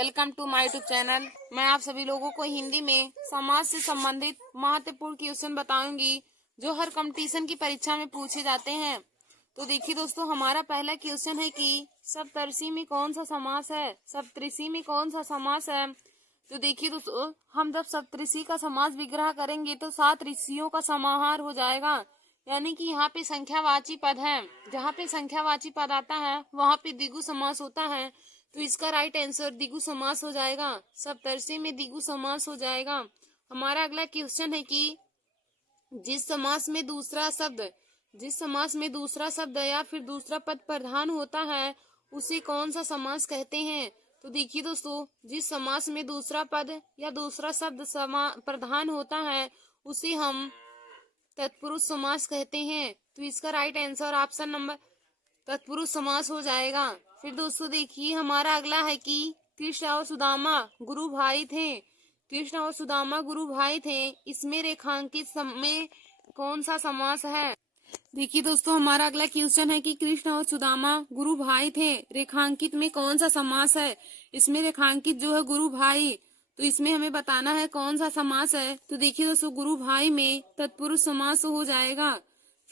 Welcome to my YouTube channel. मैं आप सभी लोगों को हिंदी में समाज से संबंधित महत्वपूर्ण क्वेश्चन बताऊंगी जो हर कंपटीशन की परीक्षा में पूछे जाते हैं। तो देखिए दोस्तों, हमारा पहला क्वेश्चन है कि सप्तऋषि में कौन सा समास है। सप्तऋषि में कौन सा समास है? तो देखिए दोस्तों, हम जब सप्तऋषि का समास विग्रह करेंगे तो 7 ऋषियों का समाहार हो जाएगा। यानी कि यहाँ पे संख्यावाची पद है, जहाँ पे संख्यावाची पद आता है वहाँ पे द्विगु समास होता है। तो इसका राइट आंसर द्विगु समास हो जाएगा। सप्तऋषि में द्विगु समास हो जाएगा। हमारा अगला क्वेश्चन है कि जिस समास में दूसरा शब्द या फिर दूसरा पद प्रधान होता है उसे कौन सा समास कहते हैं। तो देखिए दोस्तों, जिस समास में दूसरा पद या दूसरा शब्द प्रधान होता है उसे हम तत्पुरुष समास कहते हैं। तो इसका राइट आंसर ऑप्शन नंबर तत्पुरुष समास हो जाएगा। फिर दोस्तों देखिए, हमारा अगला है कि कृष्ण और सुदामा गुरु भाई थे। कृष्ण और सुदामा गुरु भाई थे, इसमें रेखांकित में कौन सा समास है। देखिए दोस्तों, हमारा अगला क्वेश्चन है कि कृष्ण और सुदामा गुरु भाई थे, रेखांकित में कौन सा समास है। इसमें रेखांकित जो है गुरु भाई, तो इसमें हमें बताना है कौन सा समास है। तो देखिए दोस्तों, गुरु भाई में तत्पुरुष समास हो जाएगा।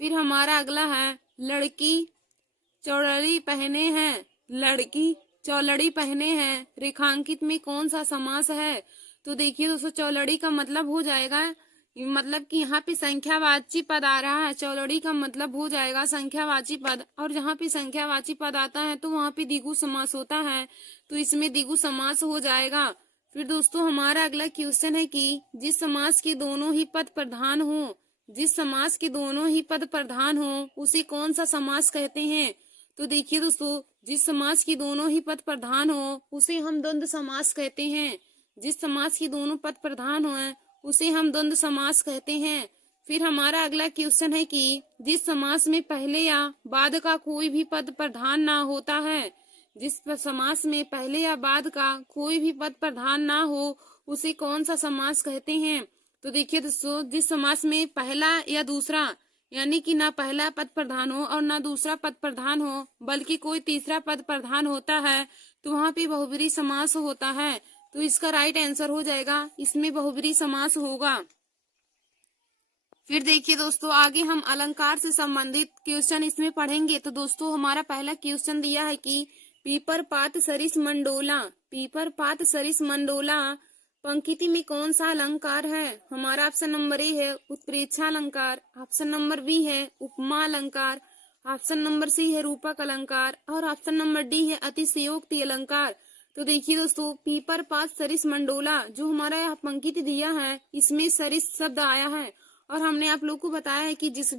फिर हमारा अगला है लड़की चौलड़ी पहने हैं। लड़की चौलड़ी पहने हैं, रेखांकित में कौन सा समास है। तो देखिए दोस्तों, चौलड़ी का मतलब हो जाएगा, मतलब कि यहाँ पे संख्यावाची पद आ रहा है। चौलड़ी का मतलब हो जाएगा संख्यावाची पद, और जहाँ पे संख्यावाची पद आता है तो वहाँ पे द्विगु समास होता है, तो इसमें द्विगु समास हो जाएगा। फिर दोस्तों, हमारा अगला क्वेश्चन है कि जिस समास के दोनों ही पद प्रधान हो उसे कौन सा समास कहते हैं। तो देखिए दोस्तों, जिस समास की दोनों ही पद प्रधान हो उसे हम द्वंद्व समास कहते हैं। जिस समास की दोनों पद प्रधान हो उसे हम द्वंद्व समास कहते हैं। फिर हमारा अगला क्वेश्चन है कि जिस समास में पहले या बाद का कोई भी पद प्रधान ना होता है। जिस समास में पहले या बाद का कोई भी पद प्रधान ना हो उसे कौन सा समास कहते हैं। तो देखिए दोस्तों, जिस समास में पहला या दूसरा, यानी कि ना पहला पद प्रधान हो और ना दूसरा पद प्रधान हो बल्कि कोई तीसरा पद प्रधान होता है तो वहाँ पे बहुब्रीहि समास होता है। तो इसका राइट आंसर हो जाएगा, इसमें बहुब्रीहि समास होगा। फिर देखिए दोस्तों, आगे हम अलंकार से संबंधित क्वेश्चन इसमें पढ़ेंगे। तो दोस्तों, हमारा पहला क्वेश्चन दिया है कि पीपर पात सरिस मंडोला पंक्ति में कौन सा अलंकार है। हमारा ऑप्शन नंबर ए है उत्प्रेक्षा अलंकार, ऑप्शन नंबर बी है उपमा अलंकार, ऑप्शन नंबर सी है रूपक अलंकार और ऑप्शन नंबर डी है अतिशयोक्ति अलंकार। तो देखिए दोस्तों, पीपर पात सरिस मंडोला जो हमारा यहाँ पंक्ति दिया है इसमें सरिस शब्द आया है, और हमने आप लोग को बताया है कि जिस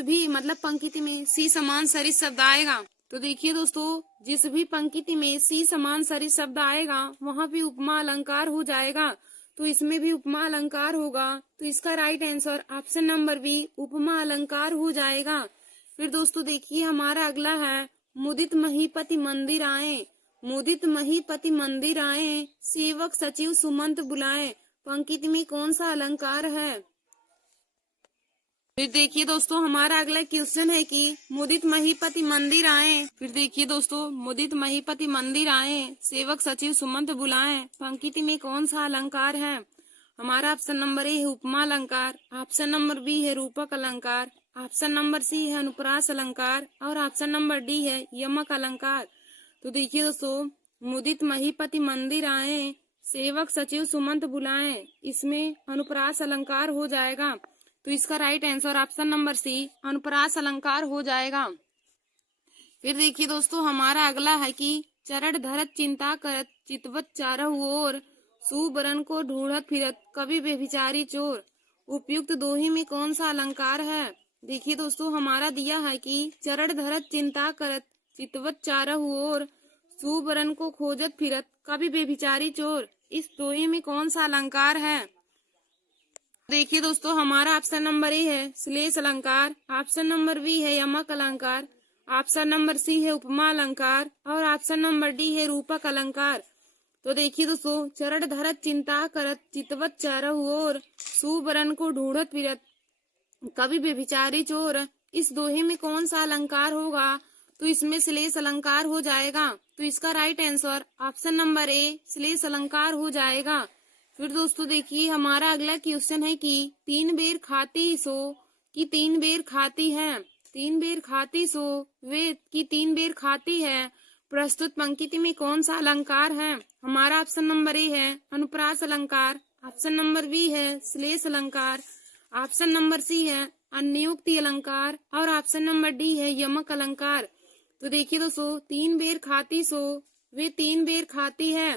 भी मतलब पंक्ति में सी समान सरिस शब्द आएगा। तो देखिए दोस्तों, जिस भी पंक्ति में सी समान सरिस शब्द आएगा वहां भी उपमा अलंकार हो जाएगा, तो इसमें भी उपमा अलंकार होगा। तो इसका right answer option number B उपमा अलंकार हो जाएगा। फिर दोस्तों देखिए, हमारा अगला है मुदित महीपति मंदिर आए सेवक सचिव सुमंत बुलाए पंक्ति में कौन सा अलंकार है। फिर देखिए दोस्तों, हमारा अगला क्वेश्चन है कि मुदित महीपति मंदिर आए सेवक सचिव सुमंत बुलाए पंक्ति में कौन सा अलंकार है। हमारा ऑप्शन नंबर ए है उपमा अलंकार, ऑप्शन नंबर बी है रूपक अलंकार, ऑप्शन नंबर सी है अनुप्रास अलंकार और ऑप्शन नंबर डी है यमक अलंकार। तो देखिए दोस्तों, मुदित महीपति मंदिर आए सेवक सचिव सुमंत बुलाए, इसमें अनुप्रास अलंकार हो जाएगा। तो इसका right answer option number C अनुप्रास अलंकार हो जाएगा। फिर देखिए दोस्तों, हमारा अगला है कि चरण धरत चिंता करत चितवत चारहु ओर सुबरन को ढूंढत फिरत कवि व्यभिचारी चोर उपयुक्त दोही में कौन सा अलंकार है। देखिए दोस्तों, हमारा दिया है कि चरण धरत चिंता करत चितवत चारहु ओर सुबरन को खोजत फिरत कवि व्यभिचारी चोर, इस दोही में कौन सा अलंकार है। देखिए दोस्तों, हमारा ऑप्शन नंबर ए है श्लेष अलंकार, ऑप्शन नंबर बी है यमक अलंकार, ऑप्शन नंबर सी है उपमा अलंकार और ऑप्शन नंबर डी है रूपक अलंकार। तो देखिए दोस्तों, चरण धरत चिंता करत चितवत चारहु ओर सुबरन को ढूंढत फिरत कवि व्यभिचारी चोर, इस दोहे में कौन सा अलंकार होगा। तो इसमें श्लेष अलंकार हो जाएगा। तो इसका right answer option number A श्लेष अलंकार हो जाएगा। फिर दोस्तों देखिए हमारा अगला क्वेश्चन है कि 3 बेर खाती सो कि 3 बेर खाती है, 3 बेर खाती सो वे की 3 बेर खाती है, प्रस्तुत पंक्ति में कौन सा अलंकार है? हमारा ऑप्शन नंबर ए है अनुप्रास अलंकार, ऑप्शन नंबर बी है श्लेष अलंकार, ऑप्शन नंबर सी है अन्योक्ति अलंकार और ऑप्शन नंबर डी है यमक अलंकार। तो देखिए दोस्तों 3 बेर खाती सो वे 3 बेर खाती है,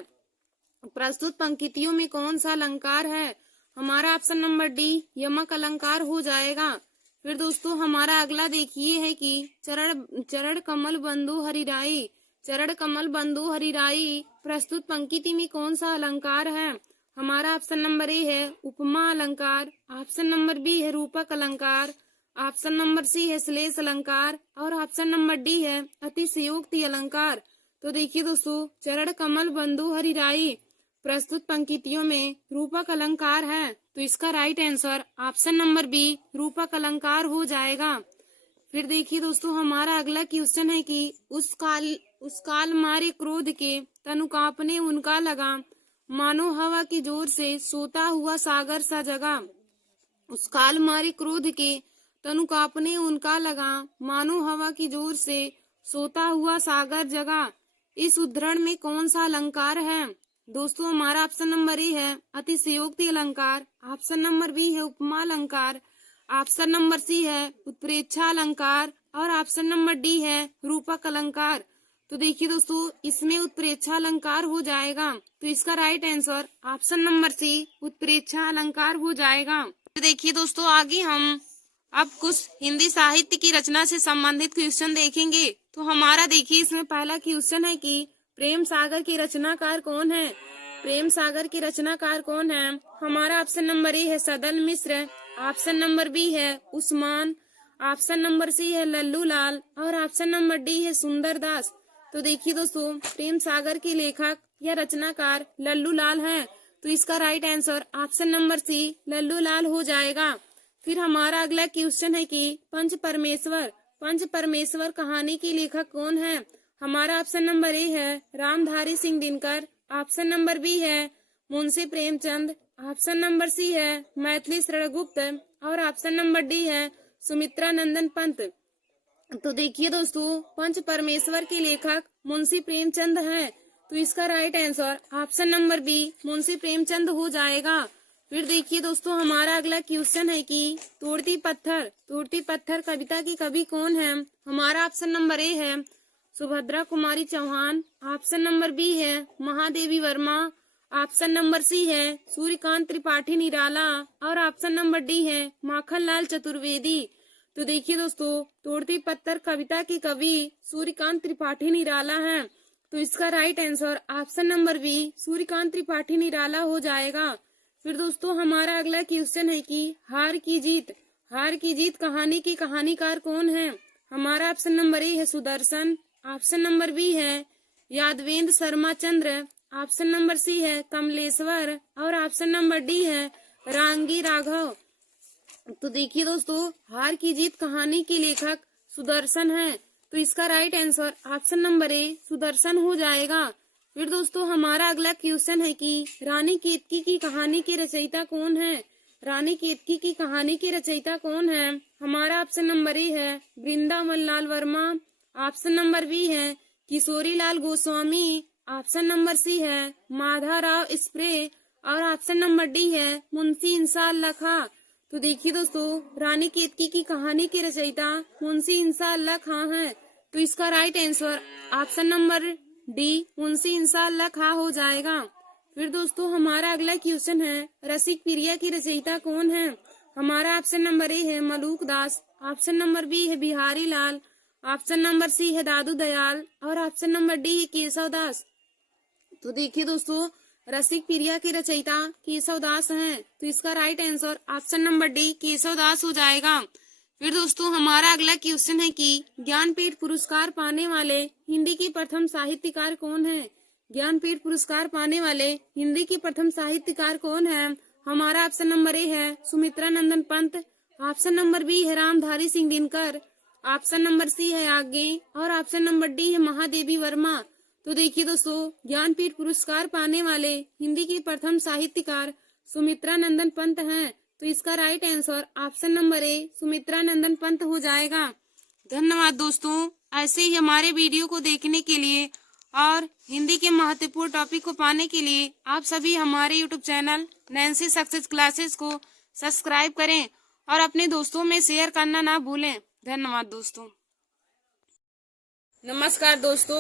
प्रस्तुत पंक्तियों में कौन सा अलंकार है? हमारा ऑप्शन नंबर डी यमक अलंकार हो जाएगा। फिर दोस्तों हमारा अगला देखिए है कि चरण कमल बंधु हरिराई, चरण कमल बंधु हरिराई, प्रस्तुत पंक्ति में कौन सा अलंकार है? हमारा ऑप्शन नंबर ए है उपमा अलंकार, ऑप्शन नंबर बी है रूपक अलंकार, ऑप्शन नंबर सी है श्लेष अलंकार और ऑप्शन नंबर डी है अतिशयोक्ति अलंकार। तो देखिए दोस्तों चरण कमल बंधु हरिराई प्रस्तुत पंक्तियों में रूपक अलंकार है, तो इसका right answer option number B रूपक अलंकार हो जाएगा। फिर देखिए दोस्तों हमारा अगला क्वेश्चन है कि उस काल मारे क्रोध के तनु कांपने उनका लगा, मानो हवा की जोर से सोता हुआ सागर सा जगा। उस काल मारे क्रोध के तनु कांपने उनका लगा, मानो हवा की जोर से सोता हुआ सागर जगा। इस उद्धरण में कौन सा अलंकार है? दोस्तों हमारा ऑप्शन नंबर ए है अतिशयोक्ति अलंकार, ऑप्शन नंबर बी है उपमा अलंकार, ऑप्शन नंबर सी है उत्प्रेक्षा अलंकार और ऑप्शन नंबर डी है रूपक अलंकार। तो देखिए दोस्तों इसमें उत्प्रेक्षा अलंकार हो जाएगा, तो इसका right answer option number C उत्प्रेक्षा अलंकार हो जाएगा। तो देखिए दोस्तों आगे हम अब कुछ हिंदी साहित्य की रचना से संबंधित क्वेश्चन देखेंगे। तो हमारा देखिए इसमें पहला क्वेश्चन है कि प्रेम सागर के रचनाकार कौन है? प्रेम सागर के रचनाकार कौन है? हमारा ऑप्शन नंबर ए है सदल मिश्र, ऑप्शन नंबर बी है उस्मान, ऑप्शन नंबर सी है लल्लू लाल और ऑप्शन नंबर डी है सुंदर दास। तो देखिए दोस्तों प्रेम सागर के लेखक या रचनाकार लल्लू लाल है, तो इसका right answer option number C Lallu Lal हो जाएगा। फिर हमारा अगला क्वेश्चन है कि पंच परमेश्वर कहानी के लेखक कौन है? हमारा ऑप्शन नंबर ए है Ramdhari Singh Dinkar, option number B है Munshi Premchand, option number C है मैथिली शरण गुप्त और ऑप्शन नंबर डी है सुमित्रा नंदन पंत। तो देखिए दोस्तों पंच परमेश्वर के लेखक मुंशी प्रेमचंद हैं, तो इसका right answer option number B Munshi Premchand हो जाएगा। फिर देखिए दोस्तों हमारा अगला क्वेश्चन है कि तोड़ती पत्थर कविता की कवि कौन है? हमारा ऑप्शन नंबर ए है Subhadra Kumari Chauhan, option number B है Mahadevi Verma, option number C है सूर्यकांत त्रिपाठी निराला और ऑप्शन नंबर डी है माखनलाल चतुर्वेदी। तो देखिए दोस्तों तोड़ती पत्थर कविता के कवि सूर्यकांत त्रिपाठी निराला हैं, तो इसका right answer option number B Suryakant Tripathi Nirala हो जाएगा। फिर दोस्तों हमारा अगला क्वेश्चन है कि हार की जीत कहानी के कहानीकार कौन है? हमारा ऑप्शन नंबर ए है सुदर्शन, ऑप्शन नंबर बी है यादवेंद्र शर्मा चंद्र, ऑप्शन नंबर सी है कमलेश्वर और ऑप्शन नंबर डी है रांगी राघव। तो देखिए दोस्तों हार की जीत कहानी के लेखक सुदर्शन है, तो इसका राइट आंसर ऑप्शन नंबर ए सुदर्शन हो जाएगा। फिर दोस्तों हमारा अगला क्वेश्चन है कि रानी केतकी की कहानी के रचयिता कौन है? रानी केतकी की कहानी के रचयिता कौन है? हमारा ऑप्शन नंबर ए है Vrindavan Lal Verma, option number B है Kishori Lal Goswami, option number C है माधवराव स्प्रे और ऑप्शन नंबर डी है मुंशी इंसान अल्लाह खां। तो देखिए दोस्तों रानी केतकी की कहानी के रचयिता मुंशी इंसान अल्लाह खां हैं, तो इसका right answer option number D Munshi इंसान अल्लाह खां हो जाएगा। फिर दोस्तों हमारा अगला क्वेश्चन है रसिक प्रिया की रचयिता कौन है? हमारा ऑप्शन नंबर ए है मलूक दास, ऑप्शन नंबर बी है बिहारी लाल, ऑप्शन नंबर सी है दादू दयाल और ऑप्शन नंबर डी है केशव दास। तो देखिए दोस्तों रसिक प्रिया के रचयिता केशव दास हैं, तो इसका right answer option number D Keshav Das हो जाएगा। फिर दोस्तों हमारा अगला क्वेश्चन है कि ज्ञानपीठ पुरस्कार पाने वाले हिंदी के प्रथम साहित्यकार कौन है? ज्ञानपीठ पुरस्कार पाने वाले हिंदी के प्रथम साहित्यकार कौन है? हमारा ऑप्शन नंबर ए है Sumitra Nandan Pant, option number B है Ramdhari Singh Dinkar, option number C है आगे और ऑप्शन नंबर डी है महादेवी वर्मा। तो देखिए दोस्तों, ज्ञानपीठ पुरस्कार पाने वाले हिंदी की प्रथम साहित्यकार सुमित्रा नंदन पंत हैं। तो इसका right answer option number A Sumitra Nandan Pant हो जाएगा। धन्यवाद दोस्तों। ऐसे ही हमारे वीडियो को देखने के लिए और हिंदी के महत्वपूर्ण टॉपिक को पाने के लिए आप सभी हमारे YouTube channel Nancy success classes को सब्सक्राइब करें और अपने दोस्तों में शेयर करना ना भूलें। धन्यवाद दोस्तों। नमस्कार दोस्तों,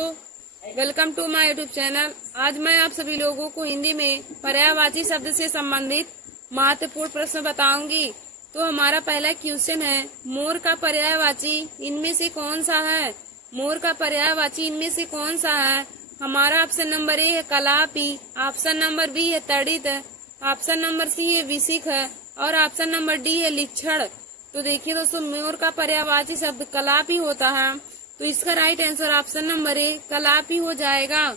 welcome to my YouTube channel. आज मैं आप सभी लोगों को हिंदी में पर्यायवाची शब्द से संबंधित महत्वपूर्ण प्रश्न बताऊंगी। तो हमारा पहला क्वेश्चन है, मोर का पर्यायवाची इनमें से कौन सा है? मोर का पर्यायवाची इनमें से कौन सा है? हमारा ऑप्शन नंबर ए है कलापी, ऑप्शन नंबर बी है तड़ित, ऑप्शन नंबर सी है विशिख और ऑप्शन नंबर डी है लिच्छड़। तो देखिए दोस्तों, मोर का पर्यायवाची शब्द कलापी होता है। तो इसका right answer option number A कलापी हो जाएगा।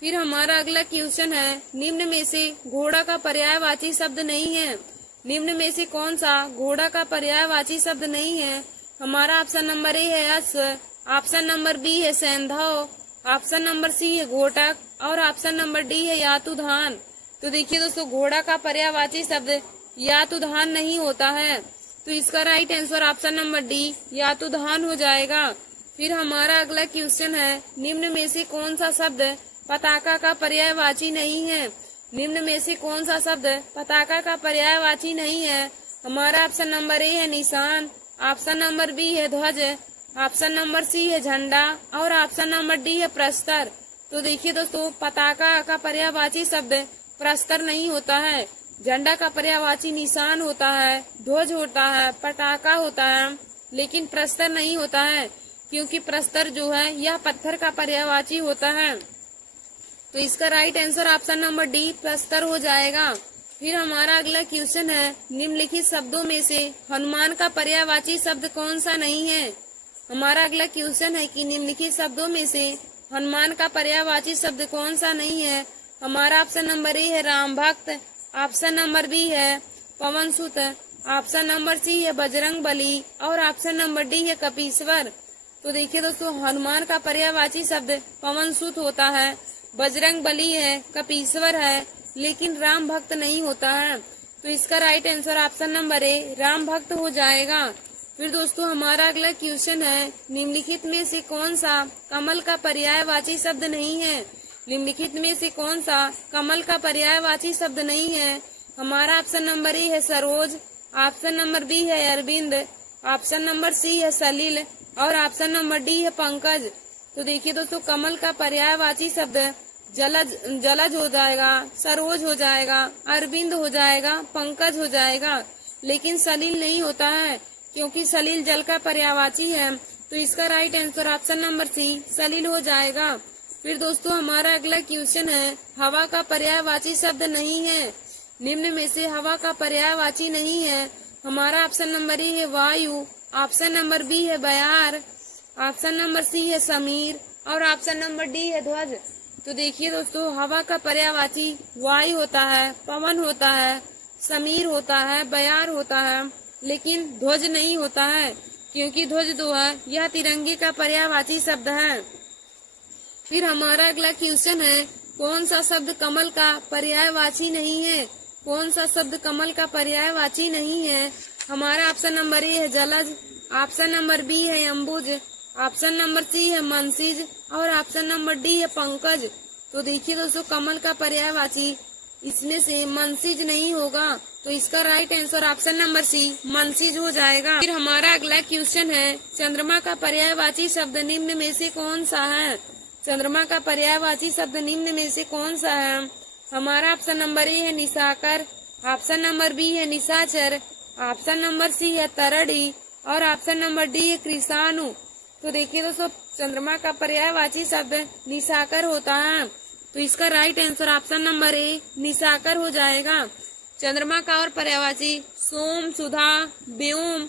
फिर हमारा अगला क्वेश्चन है, निम्न में से घोड़ा का पर्यायवाची शब्द नहीं है। निम्न में से कौन सा घोड़ा का पर्यायवाची शब्द नहीं है? हमारा ऑप्शन नंबर ए है अश्व, ऑप्शन नंबर बी है सैंधव, ऑप्शन नंबर सी है घोटक और ऑप्शन नंबर डी है यातुधान। तो देखिए दोस्तों, घोड़ा का पर्यायवाची शब्द यातुधान नहीं होता है। तो इसका right answer option number D यातुधान हो जाएगा। फिर हमारा अगला क्वेश्चन है, निम्न में से कौन सा शब्द पताका का पर्यायवाची नहीं है? निम्न में से कौन सा शब्द पताका का पर्यायवाची नहीं है? हमारा ऑप्शन नंबर ए है निशान, ऑप्शन नंबर बी है ध्वज, ऑप्शन नंबर सी है झंडा और ऑप्शन नंबर डी है प्रस्तर। तो देखिए दोस्तों, पताका का पर्यायवाची शब्द प्रस्तर नहीं होता है। झंडा का पर्यायवाची निशान होता है, ध्वज होता है, पताका होता है, लेकिन प्रस्तर नहीं होता है, क्योंकि प्रस्तर जो है यह पत्थर का पर्यायवाची होता है। तो इसका right answer option number D प्रस्तर हो जाएगा। फिर हमारा अगला क्वेश्चन है, निम्नलिखित शब्दों में से हनुमान का पर्यायवाची शब्द कौन सा नहीं है? हमारा अगला क्वेश्चन है कि निम्नलिखित शब्दों में से हनुमान का पर्यायवाची शब्द कौन सा नहीं है? हमारा ऑप्शन नंबर ए है राम भक्त, ऑप्शन नंबर बी है पवन सुत, ऑप्शन नंबर सी है बजरंग बली और ऑप्शन नंबर डी है कपीश्वर। तो देखिए दोस्तों, हनुमान का पर्यायवाची शब्द पवन सुत होता है, बजरंग बली है, कपीश्वर है, लेकिन राम भक्त नहीं होता है। तो इसका राइट आंसर ऑप्शन नंबर ए राम भक्त हो जाएगा। फिर दोस्तों हमारा अगला क्वेश्चन है, निम्नलिखित में से कौन सा कमल का पर्यायवाची शब्द नहीं है? निम्नलिखित में से कौन सा कमल का पर्यायवाची शब्द नहीं है? हमारा ऑप्शन नंबर ए है सरोज, ऑप्शन नंबर बी है अरविंद, ऑप्शन नंबर सी है सलील और ऑप्शन नंबर डी है पंकज। तो देखिए दोस्तों, कमल का पर्यायवाची शब्द जलज हो जाएगा, सरोज हो जाएगा, अरविंद हो जाएगा, पंकज हो जाएगा, लेकिन सलील नहीं होता है, क्योंकि सलील जल का पर्यायवाची है। तो इसका right answer option number C सलील हो जाएगा। फिर दोस्तों हमारा अगला क्वेश्चन है, हवा का पर्यायवाची शब्द नहीं है। निम्न में से हवा का पर्यायवाची नहीं है। हमारा ऑप्शन नंबर ए है वायु, ऑप्शन नंबर बी है बयार, ऑप्शन नंबर सी है समीर और ऑप्शन नंबर डी है ध्वज। तो देखिए दोस्तों, हवा का पर्यायवाची वायु होता है, पवन होता है, समीर होता है, बयार होता है, लेकिन ध्वज नहीं होता है, क्योंकि ध्वज जो है यह तिरंगे का पर्यायवाची शब्द है। फिर हमारा अगला क्वेश्चन है, कौन सा शब्द कमल का पर्यायवाची नहीं है? कौन सा शब्द कमल का पर्यायवाची नहीं है? हमारा ऑप्शन नंबर ए है जलज, ऑप्शन नंबर बी है अम्बुज, ऑप्शन नंबर सी है मनसिज और ऑप्शन नंबर डी है पंकज। तो देखिए दोस्तों, कमल का पर्यायवाची इसमें से मनसिज नहीं होगा। तो इसका right answer option number C मनसिज हो जाएगा। फिर हमारा अगला क्वेश्चन है, चंद्रमा का पर्यायवाची शब्द निम्न में से कौन सा है? चंद्रमा का पर्यायवाची शब्द निम्न में से कौन सा है? हमारा ऑप्शन नंबर ए है निशाकर, ऑप्शन नंबर बी है निशाचर, ऑप्शन नंबर सी है तरड़ी और ऑप्शन नंबर डी है कृषाणु। तो देखिए दोस्तों, चंद्रमा का पर्यायवाची शब्द निशाकर होता है। तो इसका राइट आंसर ऑप्शन नंबर ए निशाकर हो जाएगा। चंद्रमा का और पर्यायवाची सोम, सुधा, व्योम,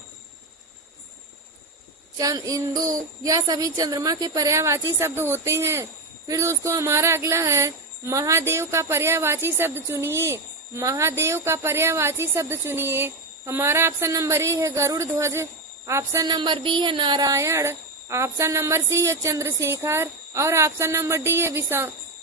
इंदु यह सभी चंद्रमा के पर्यायवाची शब्द होते हैं। फिर दोस्तों हमारा अगला है, महादेव का पर्यायवाची शब्द चुनिए। महादेव का पर्यायवाची शब्द चुनिए। हमारा ऑप्शन नंबर ए है गरुड़ ध्वज, ऑप्शन नंबर बी है नारायण, ऑप्शन नंबर सी है चंद्रशेखर और ऑप्शन नंबर डी है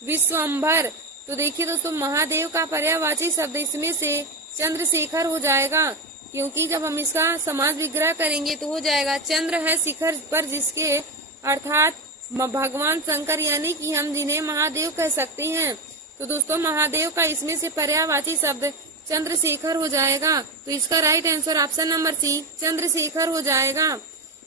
विश्वम्भर। तो देखिए दोस्तों, महादेव का पर्यायवाची शब्द इसमें से चंद्रशेखर हो जाएगा, क्योंकि जब हम इसका समास विग्रह करेंगे तो हो जाएगा चंद्र है शिखर पर जिसके, अर्थात भगवान शंकर, यानी कि हम जिन्हें महादेव कह सकते हैं। तो दोस्तों, महादेव का इसमें से पर्यायवाची शब्द चंद्रशेखर हो जाएगा। तो इसका right answer option number C Chandrashekhar हो जाएगा।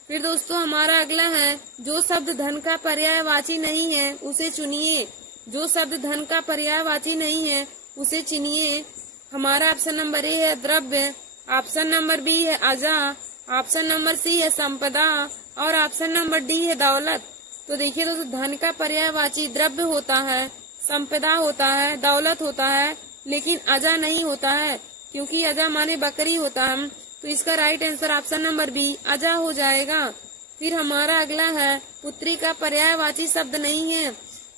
फिर दोस्तों हमारा अगला है, जो शब्द धन का पर्यायवाची नहीं है उसे चुनिए। जो शब्द धन का पर्यायवाची नहीं है उसे चुनिए। हमारा ऑप्शन नंबर ए है द्रव्य, ऑप्शन नंबर बी है अजा, ऑप्शन नंबर सी है संपदा और ऑप्शन नंबर डी है दौलत। तो देखिए दोस्तों, धन का पर्यायवाची द्रव्य होता है, संपदा होता है, दौलत होता है, लेकिन अजा नहीं होता है, क्योंकि अजा माने बकरी होता है। तो इसका right answer option number B अजा हो जाएगा। फिर हमारा अगला है, पुत्री का पर्यायवाची शब्द नहीं है।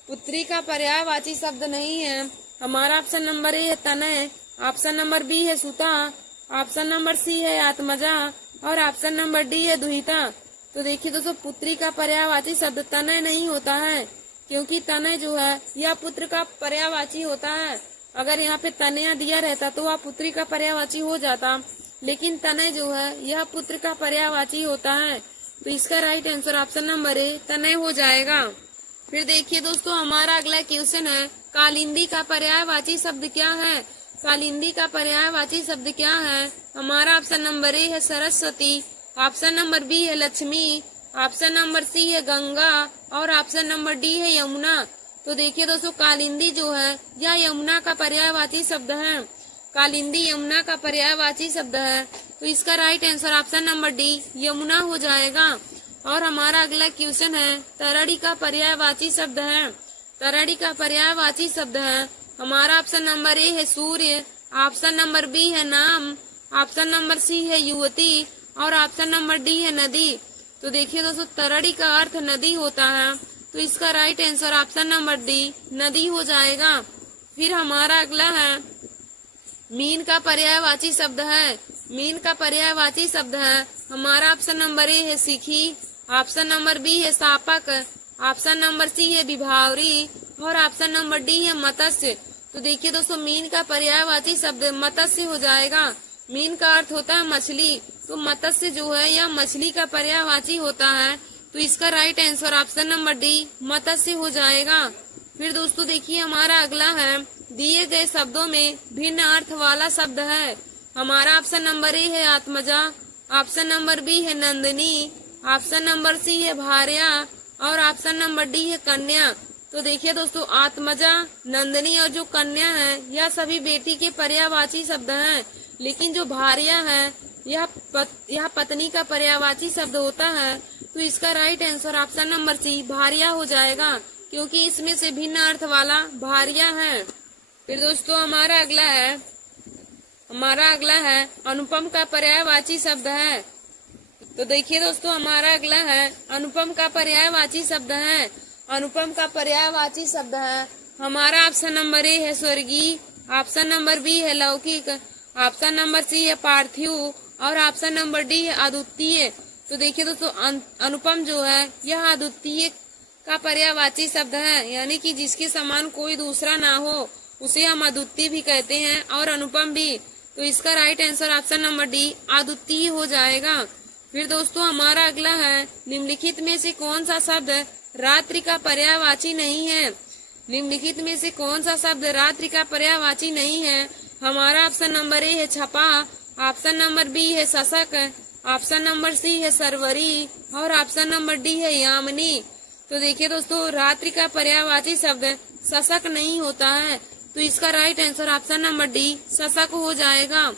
पुत्री का पर्यायवाची शब्द नहीं है। हमारा ऑप्शन नंबर ए है तनय, ऑप्शन नंबर बी है सुता, ऑप्शन नंबर सी है आत्मजा और ऑप्शन नंबर डी है दुहिता। तो देखिए दोस्तों, पुत्री का पर्यायवाची शब्द तनय नहीं होता है, क्योंकि तनय जो है यह पुत्र का पर्यायवाची होता है। अगर यहाँ पे तनया दिया रहता तो वह पुत्री का पर्यायवाची हो जाता, लेकिन तनय जो है यह पुत्र का पर्यायवाची होता है। तो इसका राइट आंसर ऑप्शन नंबर ए तनय हो जाएगा। फिर देखिए दोस्तों, हमारा अगला क्वेश्चन है, कालिंदी का पर्यायवाची शब्द क्या है। कालिंदी का पर्यायवाची शब्द क्या है। हमारा ऑप्शन नंबर ए है सरस्वती, ऑप्शन नंबर बी है लक्ष्मी, ऑप्शन नंबर सी है गंगा और ऑप्शन नंबर डी है यमुना। तो देखिए दोस्तों, कालिंदी जो है यह यमुना का पर्यायवाची शब्द है। कालिंदी यमुना का पर्यायवाची शब्द है। तो इसका right answer option number D Yamuna हो जाएगा। और हमारा अगला क्वेश्चन है, तरड़ी का पर्यायवाची शब्द है। तरड़ी का पर्यायवाची शब्द है। हमारा ऑप्शन नंबर ए है सूर्य, ऑप्शन नंबर बी है नाम, ऑप्शन नंबर सी है युवती और ऑप्शन नंबर डी है नदी। तो देखिए दोस्तों, तरड़ी का अर्थ नदी होता है। तो इसका right answer option number D नदी हो जाएगा। फिर हमारा अगला है, मीन का पर्यायवाची शब्द है। मीन का पर्यायवाची शब्द है। हमारा ऑप्शन नंबर ए है सीखी, ऑप्शन नंबर बी है सापक, ऑप्शन नंबर सी है विभावरी और ऑप्शन नंबर डी है मत्स्य। तो देखिए दोस्तों, मीन का पर्यायवाची शब्द मत्स्य हो जाएगा। मीन का अर्थ होता है मछली, तो मत्स्य जो है यह मछली का पर्यायवाची होता है। तो इसका right answer option number D मत्स्य हो जाएगा। फिर दोस्तों देखिए, हमारा अगला है, दिए गए शब्दों में भिन्न अर्थ वाला शब्द है। हमारा ऑप्शन नंबर ए है आत्मजा, ऑप्शन नंबर बी है नंदिनी, ऑप्शन नंबर सी है भार्या और ऑप्शन नंबर डी है कन्या। तो देखिए दोस्तों, आत्मजा, नंदिनी और जो कन्या है यह सभी बेटी के पर्यायवाची शब्द हैं, लेकिन जो भार्या है यह पत्नी का पर्यायवाची शब्द होता है। तो इसका right answer option number C भार्या हो जाएगा, क्योंकि इसमें से भिन्न अर्थ वाला भार्या है। फिर दोस्तों हमारा अगला है अनुपम का पर्यायवाची शब्द है। तो देखिए दोस्तों, हमारा अगला है, अनुपम का पर्यायवाची शब्द है। अनुपम का पर्यायवाची शब्द है। हमारा ऑप्शन नंबर ए है स्वर्गीय, ऑप्शन नंबर बी है लौकिक, ऑप्शन नंबर सी है पार्थिव और ऑप्शन नंबर डी है अद्वितीय। तो देखिए दोस्तों, अनुपम जो है यह अद्वितीय का पर्यायवाची शब्द है, यानी कि जिसके समान कोई दूसरा ना हो उसे हम अद्वितीय भी कहते हैं और अनुपम भी। तो इसका right answer option number D अद्वितीय हो जाएगा। फिर दोस्तों हमारा अगला है, निम्नलिखित में से कौन सा शब्द रात्रि का पर्यायवाची नहीं है। निम्नलिखित में से कौन सा शब्द रात्रि का पर्यायवाची नहीं है। हमारा ऑप्शन नंबर ए है छपा, ऑप्शन नंबर बी है शशक, ऑप्शन नंबर सी है सरवरी और ऑप्शन नंबर डी है यामिनी। तो देखिए दोस्तों, रात्रि का पर्यायवाची शब्द शशक नहीं होता है। तो इसका right answer option number D शशक हो जाएगा।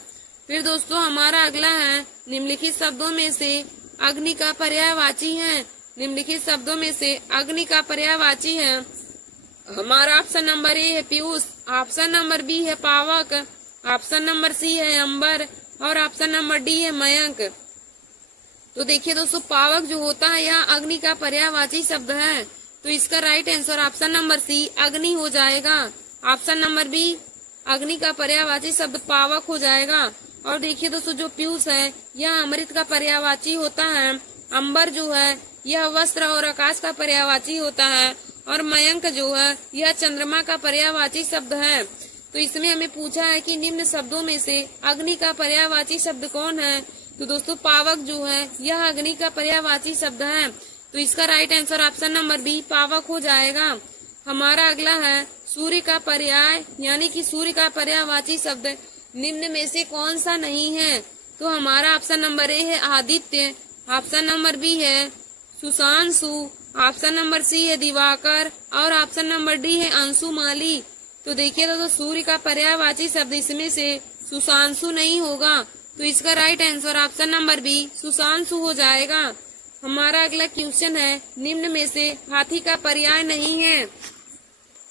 फिर दोस्तों हमारा अगला है, निम्नलिखित शब्दों में से अग्नि का पर्यायवाची है। निम्नलिखित शब्दों में से अग्नि का पर्यायवाची है। हमारा ऑप्शन नंबर ए है पीयूष, ऑप्शन नंबर बी है पावक, ऑप्शन नंबर सी है अंबर और ऑप्शन नंबर डी है मयंक। तो देखिए दोस्तों, पावक जो होता है यह अग्नि का पर्यायवाची शब्द है। तो इसका right answer option number C अग्नि हो जाएगा। ऑप्शन नंबर बी अग्नि का पर्यायवाची शब्द पावक हो जाएगा। और देखिए दोस्तों जो पीयूष है यह अमृत का पर्यायवाची होता है। अंबर जो है यह वस्त्र और आकाश का पर्यायवाची होता है। और मयंक जो है यह चंद्रमा का पर्यायवाची शब्द है। तो इसमें हमें पूछा है कि निम्न शब्दों में से अग्नि का पर्यायवाची शब्द कौन है। तो दोस्तों पावक जो है यह अग्नि का पर्यायवाची शब्द है। तो इसका right answer option number B पावक हो जाएगा। हमारा अगला है सूर्य का पर्याय यानी कि सूर्य का पर्यायवाची शब्द निम्न में से कौन सा नहीं है। तो हमारा ऑप्शन नंबर ए है आदित्य, ऑप्शन नंबर बी है सुशांशु, ऑप्शन नंबर सी है दिवाकर और ऑप्शन नंबर डी है अंशुमाली। तो देखिए दोस्तों सूर्य का पर्यायवाची शब्द इसमें से सुशांशु नहीं होगा। तो इसका right answer option number B सुशांशु हो जाएगा। हमारा अगला क्वेश्चन है निम्न में से हाथी का पर्याय नहीं है।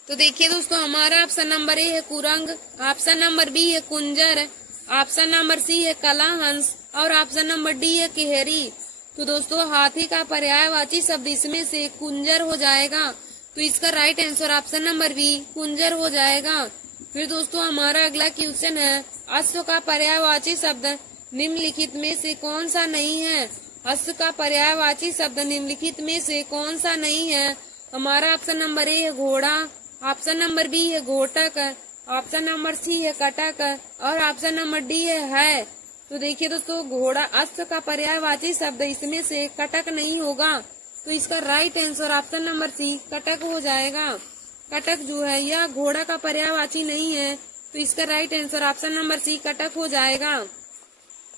तो देखिए दोस्तों हमारा ऑप्शन नंबर ए है कुरंग, ऑप्शन नंबर बी है कुंजर, ऑप्शन नंबर सी है कलाहंस और ऑप्शन नंबर डी है केहरी। तो दोस्तों हाथी का पर्यायवाची शब्द इसमें से कुंजर हो जाएगा। तो इसका right answer option number B कुंजर हो जाएगा। फिर दोस्तों हमारा अगला क्वेश्चन है अश्व का पर्यायवाची शब्द निम्नलिखित में से कौन सा नहीं है। अश्व का पर्यायवाची शब्द निम्नलिखित में से कौन सा नहीं है। हमारा ऑप्शन नंबर ए है घोड़ा, ऑप्शन नंबर बी है घोटक, ऑप्शन नंबर सी है कटक और ऑप्शन नंबर डी है। तो देखिए दोस्तों घोड़ा अश्व का पर्यायवाची शब्द इसमें से कटक नहीं होगा। तो इसका right answer option number C कटक हो जाएगा। कटक जो है यह घोड़ा का पर्यायवाची नहीं है। तो इसका right answer option number C कटक हो जाएगा।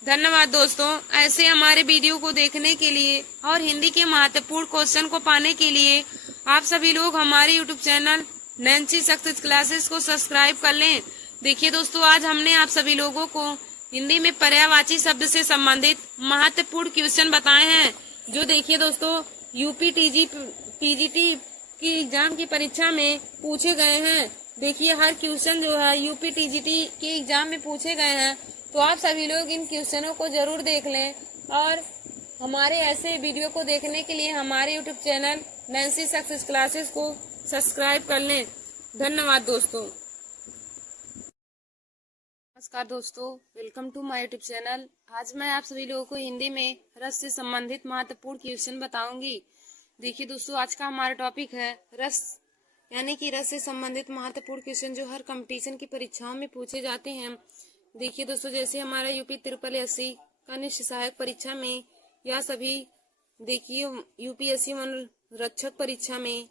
धन्यवाद दोस्तों, ऐसे हमारे वीडियो को देखने के लिए और हिंदी के महत्वपूर्ण क्वेश्चन को पाने के लिए आप सभी लोग हमारे YouTube channel Nancy success classes को सब्सक्राइब कर लें। देखिए दोस्तों आज हमने आप सभी लोगों को हिंदी में पर्यायवाची शब्द से संबंधित महत्वपूर्ण क्वेश्चन बताए हैं, जो देखिए दोस्तों यूपी टीजीटी की एग्जाम की परीक्षा में पूछे गए हैं। देखिए हर क्वेश्चन जो है यूपी टीजीटी के एग्जाम में पूछे गए हैं। तो आप सभी लोग इन क्वेश्चनों को जरूर देख लें और हमारे ऐसे वीडियो को देखने के लिए हमारे YouTube channel Nancy success classes को सब्सक्राइब कर लें। धन्यवाद दोस्तों। नमस्कार दोस्तों, welcome to my YouTube channel. आज मैं आप सभी लोगों को हिंदी में रस से संबंधित महत्वपूर्ण क्वेश्चन बताऊंगी। देखिए दोस्तों आज का हमारा टॉपिक है रस यानी कि रस से संबंधित महत्वपूर्ण क्वेश्चन जो हर कंपटीशन की परीक्षाओं में पूछे जाते हैं। देखिए दोस्तों जैसे हमारा यूपी SSC कनिष्ठ सहायक परीक्षा में या सभी देखिए यूपीएससी मनोरक्षक परीक्षा में,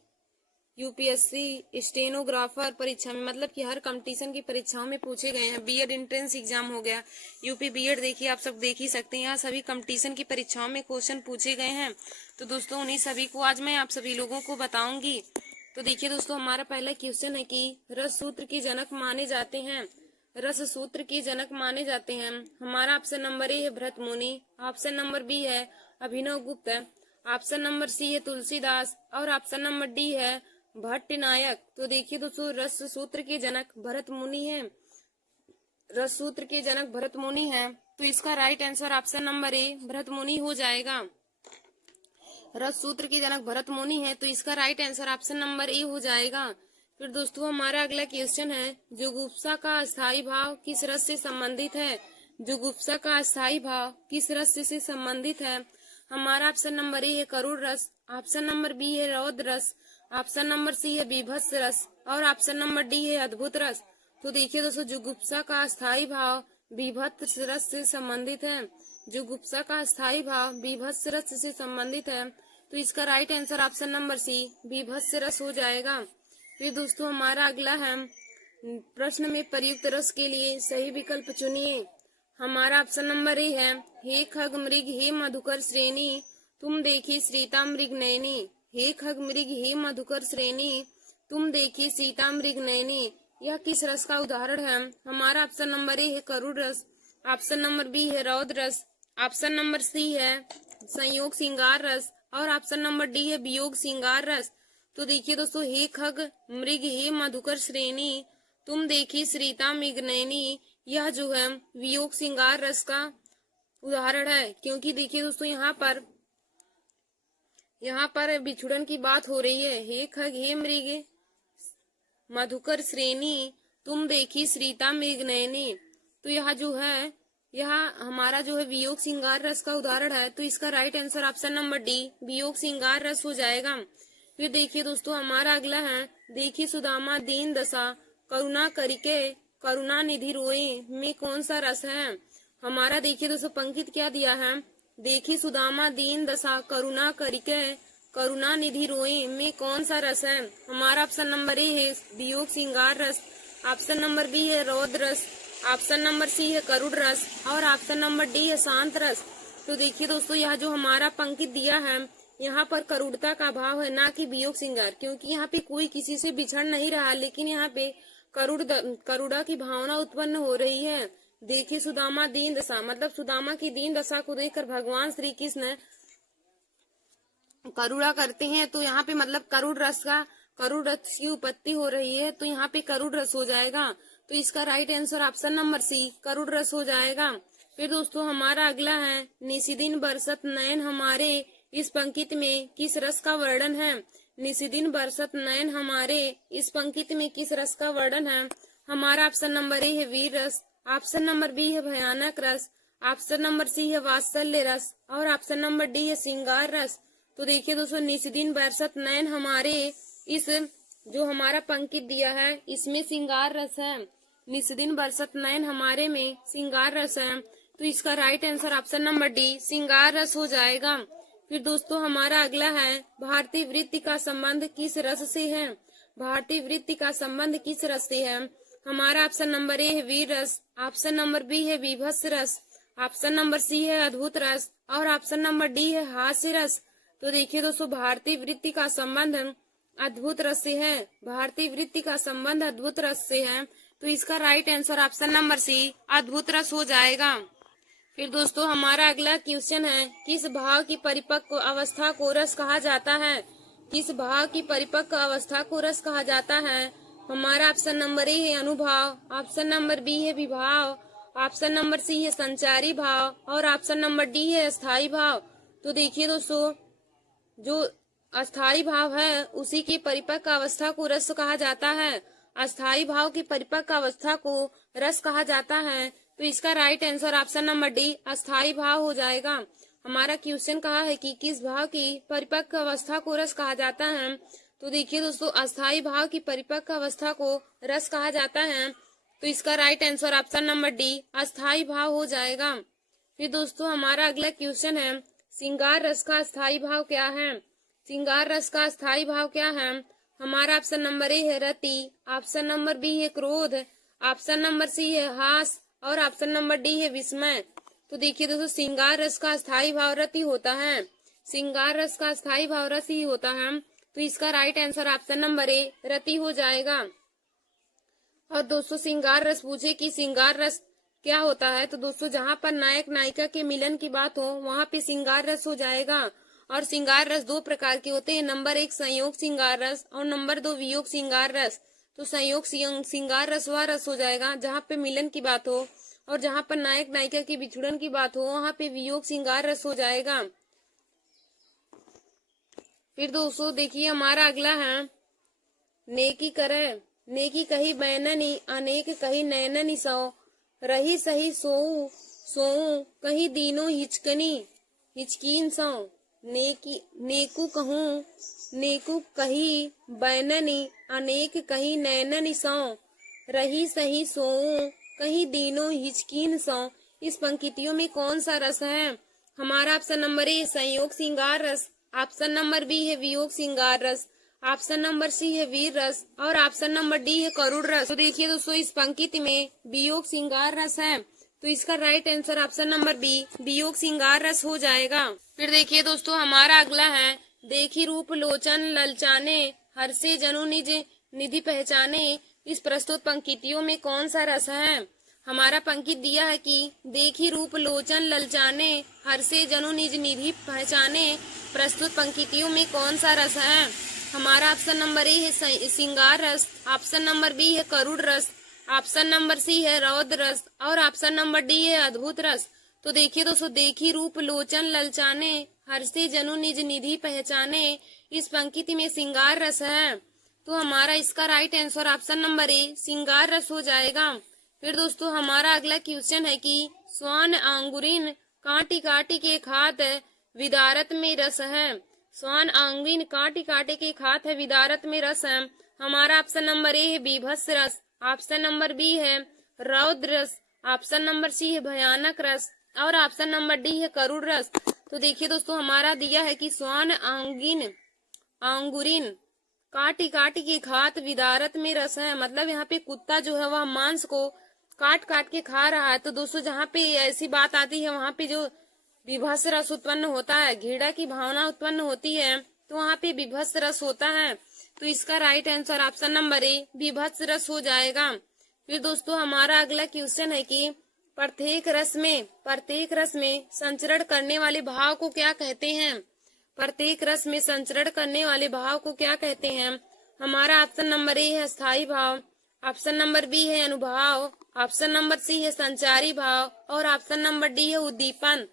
यूपीएससी स्टेनोग्राफर परीक्षा में, मतलब कि हर कंपटीशन की परीक्षाओं में पूछे गए हैं। बीएड एंट्रेंस एग्जाम हो गया, यूपी बीएड देखिए आप सब देख ही सकते हैं, यहाँ सभी कंपटीशन की परीक्षाओं में क्वेश्चन पूछे गए हैं। तो दोस्तों उन्हीं सभी को आज मैं आप सभी लोगों को बताऊंगी। तो देखिए दोस्तों हमारा पहला क्वेश्चन है कि रस सूत्र के जनक माने जाते हैं। रस सूत्र के जनक माने जाते हैं। हमारा ऑप्शन नंबर ए है भरत मुनि, ऑप्शन नंबर बी है अभिनव गुप्त, ऑप्शन नंबर सी है तुलसीदास और ऑप्शन नंबर डी है भट्ट नायक। तो देखिए दोस्तों रस सूत्र के जनक भरत मुनि है। रस सूत्र के जनक भरत मुनि है। तो इसका राइट आंसर ऑप्शन नंबर ए भरत मुनि हो जाएगा। रस सूत्र के जनक भरत मुनि है। तो इसका राइट आंसर ऑप्शन नंबर ए हो जाएगा। फिर दोस्तों हमारा अगला क्वेश्चन है जुगुप्सा का अस्थायी भाव किस रस से संबंधित है। जुगुप्सा का अस्थायी भाव किस रस से संबंधित है। हमारा ऑप्शन नंबर ए है करुण रस, ऑप्शन नंबर बी है रौद्र रस, ऑप्शन नंबर सी है बीभत्स रस और ऑप्शन नंबर डी है अद्भुत रस। तो देखिए दोस्तों जुगुप्सा का अस्थायी भाव बीभत्स रस से संबंधित है। जुगुप्सा का अस्थायी भाव बीभत्स रस से संबंधित है। तो इसका right answer option number C बीभत्स रस हो जाएगा। फिर दोस्तों हमारा अगला है प्रश्न में प्रयुक्त रस के लिए सही विकल्प चुनिए। हमारा ऑप्शन नंबर ए है हे खग मृग हे मधुकर श्रेणी तुम देखी सीता मृग नैनी। हे खग मृग हे मधुकर श्रेणी तुम देखी सीता मृग नैनी। यह किस रस का उदाहरण है। हमारा ऑप्शन नंबर ए है करुण रस, ऑप्शन नंबर बी है रौद्र रस, ऑप्शन नंबर सी है संयोग श्रृंगार रस और ऑप्शन नंबर डी है वियोग श्रृंगार रस। तो देखिए दोस्तों हे खग मृग हे मधुकर श्रेणी तुम देखी श्रीता मृग नैनी, यह जो है वियोग श्रृंगार रस का उदाहरण है। क्योंकि देखिए दोस्तों यहाँ पर बिछुड़न की बात हो रही है। हे खग हे मृग मधुकर श्रेणी तुम देखी श्रीता मृग नैनी। तो यह जो है यह हमारा जो है वियोग श्रृंगार रस का उदाहरण है, तो इसका right answer option number D वियोग श्रृंगार रस हो जाएगा। फिर देखिए दोस्तों हमारा अगला है, देखी सुदामा दीन दशा करुणा करिके करुणा निधि रोए में कौन सा रस है। हमारा देखिए दोस्तों पंक्ति क्या दिया है, देखी सुदामा दीन दशा करुणा करिके करुणा निधि रोए में कौन सा रस है। हमारा ऑप्शन नंबर ए है वियोग श्रृंगार रस, ऑप्शन नंबर बी है रौद्र रस, ऑप्शन नंबर सी है करुण रस और ऑप्शन नंबर डी है शांत रस। तो देखिए दोस्तों यह जो हमारा पंक्ति दिया है, यहाँ पर करुणता का भाव है, ना कि वियोग श्रृंगार, क्योंकि यहाँ पे कोई किसी से बिछड़ नहीं रहा, लेकिन यहाँ पे करुणा की भावना उत्पन्न हो रही है। देखिए सुदामा दीन दशा, मतलब सुदामा की दीन दशा को देखकर भगवान श्री कृष्ण करुणा करते हैं, तो यहाँ पे मतलब करुण रस की उत्पत्ति हो रही है, तो यहाँ पे करुण रस हो जाएगा। तो इसका right answer option number C करुण रस हो जाएगा। फिर दोस्तों हमारा अगला है, निशिदिन बरसत नयन हमारे, इस पंक्ति में किस रस का वर्णन है। निशिदिन बरसत नयन हमारे, इस पंक्ति में किस रस का वर्णन है। हमारा ऑप्शन नंबर ए है वीर रस, ऑप्शन नंबर बी है भयानक रस, ऑप्शन नंबर सी है वात्सल्य रस और ऑप्शन नंबर डी है श्रृंगार रस। तो देखिए दोस्तों निशिदिन बरसत नयन हमारे, इस जो हमारा पंक्ति दिया है इसमें श्रृंगार रस है। निशिदिन बरसत नयन हमारे में श्रृंगार रस है, तो इसका right answer option number D श्रृंगार रस हो जाएगा। फिर दोस्तों हमारा अगला है, भारतीय वृत्ति का संबंध किस रस से है। भारतीय वृत्ति का संबंध किस रस से है। हमारा ऑप्शन नंबर ए है वीर रस, ऑप्शन नंबर बी है बीभत्स रस, ऑप्शन नंबर सी है अद्भुत रस और ऑप्शन नंबर डी है हास्य रस। तो देखिए दोस्तों भारतीय वृत्ति का संबंध अद्भुत रस से है, भारतीय वृत्ति का संबंध अद्भुत रस से है, तो इसका right answer option number C अद्भुत रस हो जाएगा। फिर दोस्तों हमारा अगला क्वेश्चन है, किस भाव की परिपक्व अवस्था को रस कहा जाता है। किस भाव की परिपक्व अवस्था को रस कहा जाता है। हमारा ऑप्शन नंबर ए है अनुभाव, ऑप्शन नंबर बी है विभाव, ऑप्शन नंबर सी है संचारी भाव और ऑप्शन नंबर डी है अस्थाई भाव। तो देखिए दोस्तों जो अस्थाई भाव है उसी की परिपक्व अवस्था को रस कहा जाता है, अस्थाई भाव की परिपक्व अवस्था को रस कहा जाता है, तो इसका right answer option number D अस्थाई भाव हो जाएगा। हमारा क्वेश्चन कहा है कि किस भाव की परिपक्व अवस्था को रस कहा जाता है, तो देखिए दोस्तों अस्थाई भाव की परिपक्व अवस्था को रस कहा जाता है, तो इसका right answer option number D अस्थाई भाव हो जाएगा। फिर दोस्तों हमारा अगला क्वेश्चन है, श्रृंगार रस का अस्थाई भाव क्या है। श्रृंगार रस का अस्थाई भाव क्या है। हमारा ऑप्शन नंबर ए है रति, ऑप्शन नंबर बी है क्रोध, ऑप्शन नंबर सी है हास और ऑप्शन नंबर डी है विस्मय। तो देखिए दोस्तों श्रृंगार रस का अस्थाई भाव रति होता है, श्रृंगार रस का अस्थाई भाव रस ही होता है, तो इसका right answer option number A रति हो जाएगा। और दोस्तों श्रृंगार रस पूछे कि श्रृंगार रस क्या होता है, तो दोस्तों जहाँ पर नायक नायिका के मिलन की बात हो वहाँ पे श्रृंगार रस हो जाएगा। और श्रृंगार रस दो प्रकार के होते हैं, नंबर एक संयोग श्रृंगार रस और नंबर दो वियोग श्रृंगार रस। तो संयोग श्रृंगार रस वह रस हो जाएगा जहाँ पे मिलन की बात हो, और जहाँ पर नायक नायिका की बिछुड़न की बात हो वहाँ पे वियोग श्रृंगार रस हो जाएगा। फिर दोस्तों देखिए हमारा अगला है, नेकी करे नेकी कही बैननी अनेक कही नैननी सौ, रही सही सोऊ सोऊ कही दीनो हिचकीन सौ, नेकू कहूँ नेकू कही बैननी अनेक कही नैननी सौ, रही सही सोऊ कही दीनो हिचकीन सौ। इस पंक्तियों में कौन सा रस है। हमारा ऑप्शन नंबर ए संयोग श्रृंगार रस, ऑप्शन नंबर बी है वियोग श्रृंगार रस, ऑप्शन नंबर सी है वीर रस और ऑप्शन नंबर डी है करुण रस। तो देखिए दोस्तों इस पंक्ति में वियोग श्रृंगार रस है, तो इसका right answer option number B वियोग श्रृंगार रस हो जाएगा। फिर देखिए दोस्तों हमारा अगला है, देखी रूप लोचन ललचाने हर्षे जनु निज निधि पहचाने, इस प्रस्तुत पंक्तियों में कौन सा रस है। हमारा पंक्ति दिया है कि देखी रूप लोचन ललचाने हर्षे जनु निज निधि पहचाने, प्रस्तुत पंक्तियों में कौन सा रस है। हमारा ऑप्शन नंबर ए है श्रृंगार रस, ऑप्शन नंबर बी है करुण रस, ऑप्शन नंबर सी है रौद्र रस और ऑप्शन नंबर डी है अद्भुत रस। तो देखिए दोस्तों देखी रूप लोचन ललचाने हर्षे जनु निज निधि पहचाने, इस पंक्ति में श्रृंगार रस है, तो हमारा इसका राइट आंसर ऑप्शन नंबर ए श्रृंगार रस हो जाएगा। फिर दोस्तों हमारा अगला क्वेश्चन है कि स्वान अंगुरिन काटी काटी के खात विदारत में रस है। स्वान अंगुरिन काटी काटी के खात है विदारत में रस है। हमारा ऑप्शन नंबर ए है बीभत्स रस, ऑप्शन नंबर बी है रौद्र रस, ऑप्शन नंबर सी है भयानक रस और ऑप्शन नंबर डी है करुण रस। तो देखिए दोस्तों हमारा दिया है कि स्वान अंगुरिन काटी काटी के खात विदारत में रस है, मतलब यहाँ पे कुत्ता जो है वह मांस को काट काट के खा रहा है। तो दोस्तों जहाँ पे ऐसी बात आती है वहाँ पे जो विभत्स रस उत्पन्न होता है, घृणा की भावना उत्पन्न होती है, तो वहाँ पे विभत्स रस होता है। तो इसका right answer option number A विभत्स रस हो जाएगा। फिर दोस्तों हमारा अगला क्वेश्चन है कि प्रत्येक रस में संचरण करने वाले भाव को क्या कहते हैं। प्रत्येक रस में संचरण करने वाले भाव को क्या कहते हैं। हमारा ऑप्शन नंबर ए है स्थायी भाव, ऑप्शन नंबर बी है अनुभाव, ऑप्शन नंबर सी है संचारी भाव और ऑप्शन नंबर डी है उद्दीपन।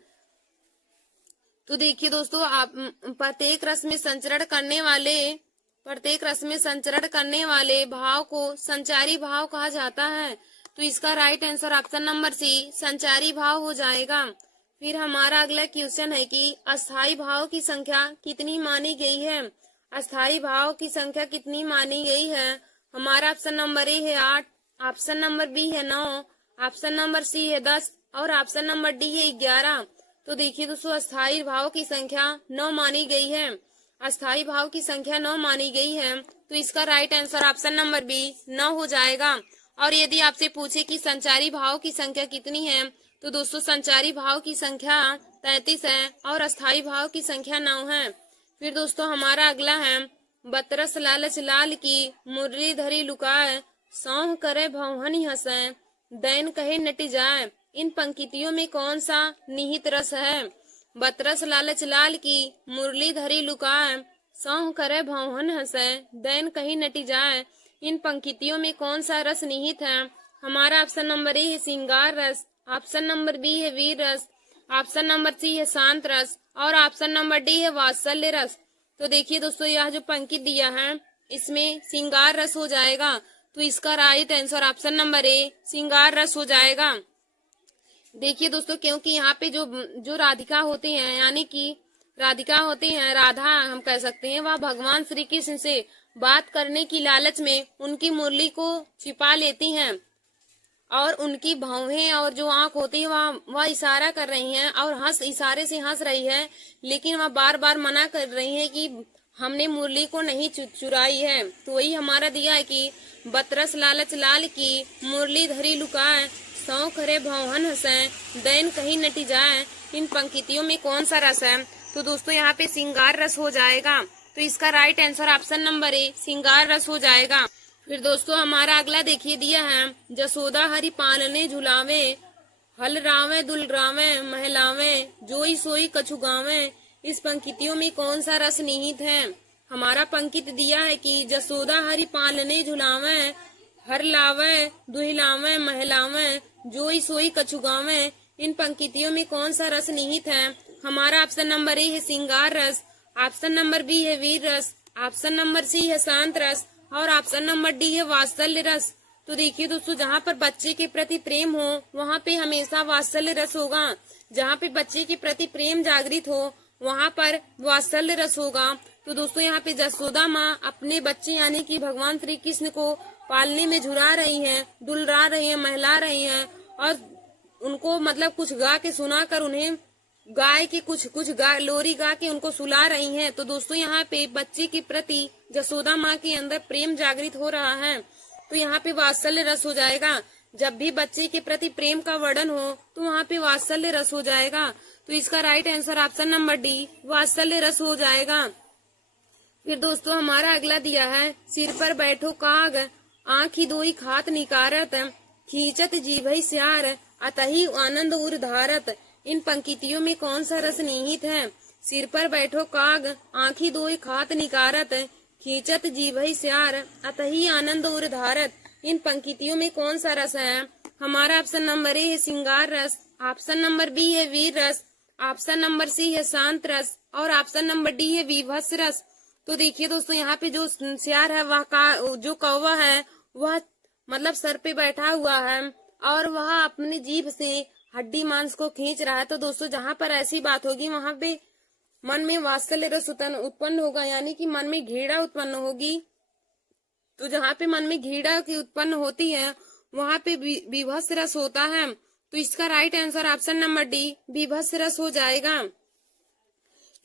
तो देखिए दोस्तों आप प्रत्येक रस में संचरण करने वाले भाव को संचारी भाव कहा जाता है। तो इसका right answer option number C संचारी भाव हो जाएगा। फिर हमारा अगला क्वेश्चन है कि अस्थाई भाव की संख्या कितनी मानी गई है। अस्थाई भाव की संख्या कितनी मानी गई है। हमारा ऑप्शन नंबर ए है 8, ऑप्शन नंबर बी है 9, ऑप्शन नंबर सी है 10 और ऑप्शन नंबर डी है 11। तो देखिए दोस्तों अस्थाई भाव की संख्या 9 मानी गई है। अस्थाई भाव की संख्या 9 मानी गई है, तो इसका right answer option number B 9 हो जाएगा। और यदि आपसे पूछे कि संचारी भाव की संख्या कितनी है, तो दोस्तों संचारी भाव की संख्या 33 है और अस्थाई भाव की संख्या 9 है। फिर दोस्तों हमारा अगला है बतरस लालच लाल की मुरली धरी लुकाए, सौंह करे भौहनी हंसे, दैन कहे नटी जाए। इन पंक्तियों में कौन सा निहित रस है। बतरस लालच लाल की मुरली धरी लुकाए, सौंह करे भौहन हंसे, दैन कहीं नटी जाए। इन पंक्तियों में कौन सा रस निहित है। हमारा ऑप्शन नंबर ए है श्रृंगार रस, ऑप्शन नंबर बी है वीर रस, ऑप्शन नंबर सी है शांत रस और ऑप्शन नंबर डी है वात्सल्य रस। तो देखिए दोस्तों यह जो पंक्ति दिया है इसमें श्रृंगार रस हो जाएगा। तो इसका राइट आंसर ऑप्शन नंबर ए श्रृंगार रस हो जाएगा। देखिए दोस्तों क्योंकि यहाँ पे जो राधिका होती हैं, यानी कि राधिका होती हैं, राधा हम कह सकते हैं, वह भगवान श्री कृष्ण से बात करने की लालच में उनकी मुरली को छिपा लेती हैं और उनकी भौहें और जो आंख होती है वह इशारा कर रही हैं और इशारे से हंस रही है, लेकिन वह बार बार मना कर रही है कि हमने मुरली को नहीं चुराई है। तो वही हमारा दिया है कि बतरस लालच लाल की मुरली धरी लुकाए, सौ करे भौहन हंसे, दैन कहीं नटी जाए। इन पंक्तियों में कौन सा रस है। तो दोस्तों यहाँ पे श्रृंगार रस हो जाएगा। तो इसका राइट आंसर ऑप्शन नंबर ए श्रृंगार रस हो जाएगा। फिर दोस्तों हमारा अगला देखिए दिया है जसोदा हरि पालने झुलावे, हल रावे दुलरावे महलावे, जोई सोई कछु गावे। इस पंक्तियों में कौन सा रस निहित है। हमारा पंक्ति दिया है कि जसोदा हरि पालने झुलावे, हर लावे दुहिलावे महलावे, जोई सोई कछु गावे। इन पंक्तियों में कौन सा रस निहित है। हमारा ऑप्शन नंबर ए है श्रृंगार रस, ऑप्शन नंबर बी है वीर रस, ऑप्शन नंबर सी है शांत रस और ऑप्शन नंबर डी है वात्सल्य रस। तो देखिए दोस्तों जहाँ पर बच्चे के प्रति प्रेम हो वहाँ पे हमेशा वात्सल्य रस होगा। जहाँ पे बच्चे के प्रति प्रेम जागृत हो वहाँ पर वात्सल्य रस होगा। तो दोस्तों यहाँ पे जसोदा माँ अपने बच्चे यानी कि भगवान श्री कृष्ण को पालने में झुला रही हैं, दुलरा रही हैं, महला रही हैं और उनको मतलब कुछ गा के सुनाकर उन्हें गाय के कुछ लोरी गा के उनको सुला रही हैं। तो दोस्तों यहाँ पे बच्चे के प्रति जसोदा माँ के अंदर प्रेम जागृत हो रहा है, तो यहाँ पे वात्सल्य रस हो जाएगा। जब भी बच्चे के प्रति प्रेम का वर्णन हो तो वहाँ पे वात्सल्य रस हो जाएगा। तो इसका right answer option number D वात्सल्य रस हो जाएगा। फिर दोस्तों हमारा अगला दिया है सिर पर बैठो काग, आँखी दोई खात निकारत, खींचत जीभई स्यार, अतही आनंद उर धारत। इन पंक्तियों में कौन सा रस निहित है। सिर पर बैठो काग, आँखी दोई खात निकारत, खींचत जीभई स्यार, अतही आनंद उर धारत। इन पंक्तियों में कौन सा रस है। हमारा ऑप्शन नंबर ए है श्रृंगार रस, ऑप्शन नंबर बी है वीर रस, ऑप्शन नंबर सी है शांत रस और ऑप्शन नंबर डी है विभत्स रस। तो देखिए दोस्तों यहाँ पे जो स्यार है वह जो कौवा है वह मतलब सर पे बैठा हुआ है और वह अपनी जीभ से हड्डी मांस को खींच रहा है। तो दोस्तों जहाँ पर ऐसी बात होगी वहां पे मन में वात्सल्य रस उत्पन्न होगा, यानी कि मन में घृणा उत्पन्न होगी। तो जहाँ पे मन में घृणा की उत्पन्न होती है वहां पे बीभत्स रस होता है। तो इसका right answer option number D, बीभत्स रस हो जाएगा।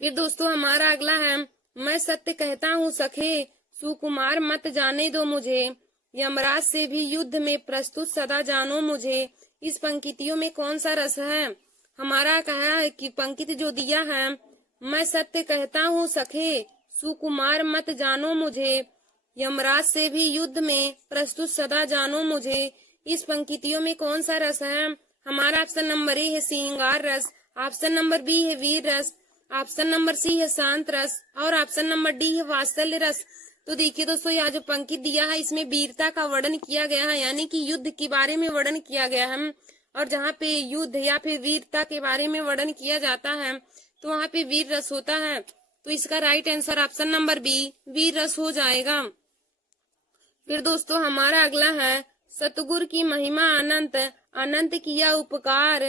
फिर दोस्तों हमारा अगला है, मैं सत्य कहता हूँ सखे, सुकुमार मत जाने दो मुझे, यमराज से भी युद्ध में प्रस्तुत सदा जानो मुझे। इस पंक्तियों में कौन सा रस है? हमारा कहा है कि पंक्ति जो दिया है, मैं सत्य कहता हूँ सखे, सुकुमार मत जानो मुझे, यमराज से भी युद्ध में प्रस्तुत सदा जानो मुझे। इस पंक्तियों में कौन सा रस है? हमारा ऑप्शन नंबर ए है श्रृंगार रस, ऑप्शन नंबर बी है वीर रस, ऑप्शन नंबर सी है शांत रस और ऑप्शन नंबर डी है वात्सल्य रस। तो देखिए दोस्तों यहाँ जो पंक्ति दिया है इसमें वीरता का वर्णन किया गया है, यानी कि युद्ध के बारे में वर्णन किया गया है। और जहाँ पे युद्ध या फिर वीरता के बारे में वर्णन किया जाता है तो वहाँ पे वीर रस होता है। तो इसका right answer option number B, वीर रस हो जाएगा। फिर दोस्तों हमारा अगला है, सतगुरु की महिमा अनंत, अनंत किया उपकार,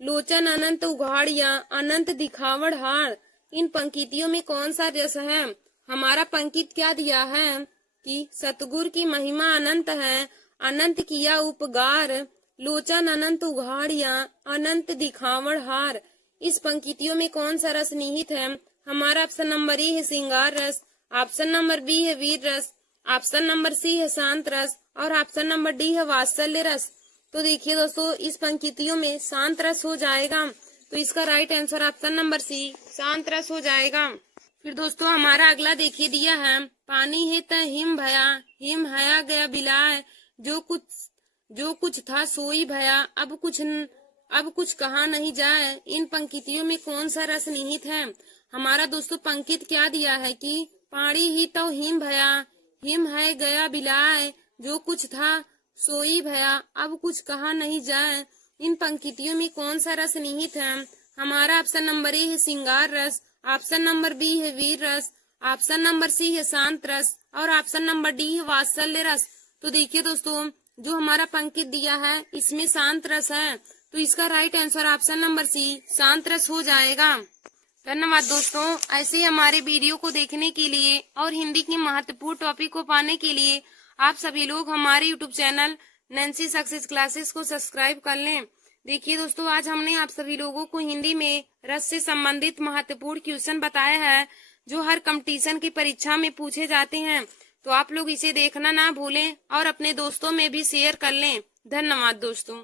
लोचन अनंत उघाड़िया, अनंत दिखावड़ हार। इन पंक्तियों में कौन सा रस है? हमारा पंक्ति क्या दिया है कि सतगुरु की महिमा अनंत है, अनंत किया उपकार, लोचन अनंत उघाड़िया, अनंत दिखावड़ हार। इस पंक्तियों में कौन सा रस निहित है? हमारा ऑप्शन नंबर ए है श्रृंगार रस, ऑप्शन नंबर बी है वीर रस, ऑप्शन नंबर सी है शांत रस और ऑप्शन नंबर डी है वात्सल्य रस। तो देखिए दोस्तों इस पंक्तियों में शांत रस हो जाएगा। तो इसका right answer option number C, शांत रस हो जाएगा। फिर दोस्तों हमारा अगला देखिए दिया है, पानी है त हिम भया, हिम हया गया बिलाय, जो कुछ था सोई भया, अब कुछ कहा नहीं जाए। इन पंक्तियों में कौन सा रस निहित है? हमारा दोस्तों पंक्ति क्या दिया है कि पानी ही तो हिम भया, हिम है गया बिलाय, जो कुछ था सोई भया, अब कुछ कहा नहीं जाए। इन पंक्तियों में कौन सा रस निहित है? हमारा ऑप्शन नंबर ए है श्रृंगार रस, ऑप्शन नंबर बी है वीर रस, ऑप्शन नंबर सी है शांत रस और ऑप्शन नंबर डी है वात्सल्य रस। तो देखिए दोस्तों जो हमारा पंक्ति दिया है इसमें शांत रस है। तो इसका right answer option number C, शांत रस हो जाएगा। धन्यवाद दोस्तों। ऐसे ही हमारे वीडियो को देखने के लिए और हिंदी की महत्वपूर्ण टॉपिक को पाने के लिए आप सभी लोग हमारे YouTube channel Nancy success classes को सब्सक्राइब कर लें। देखिए दोस्तों आज हमने आप सभी लोगों को हिंदी में रस से संबंधित महत्वपूर्ण क्वेश्चन बताया है जो हर कंपटीशन की परीक्षा में पूछे जाते हैं। तो आप लोग इसे देखना ना भूलें और अपने दोस्तों में भी शेयर कर लें। धन्यवाद दोस्तों।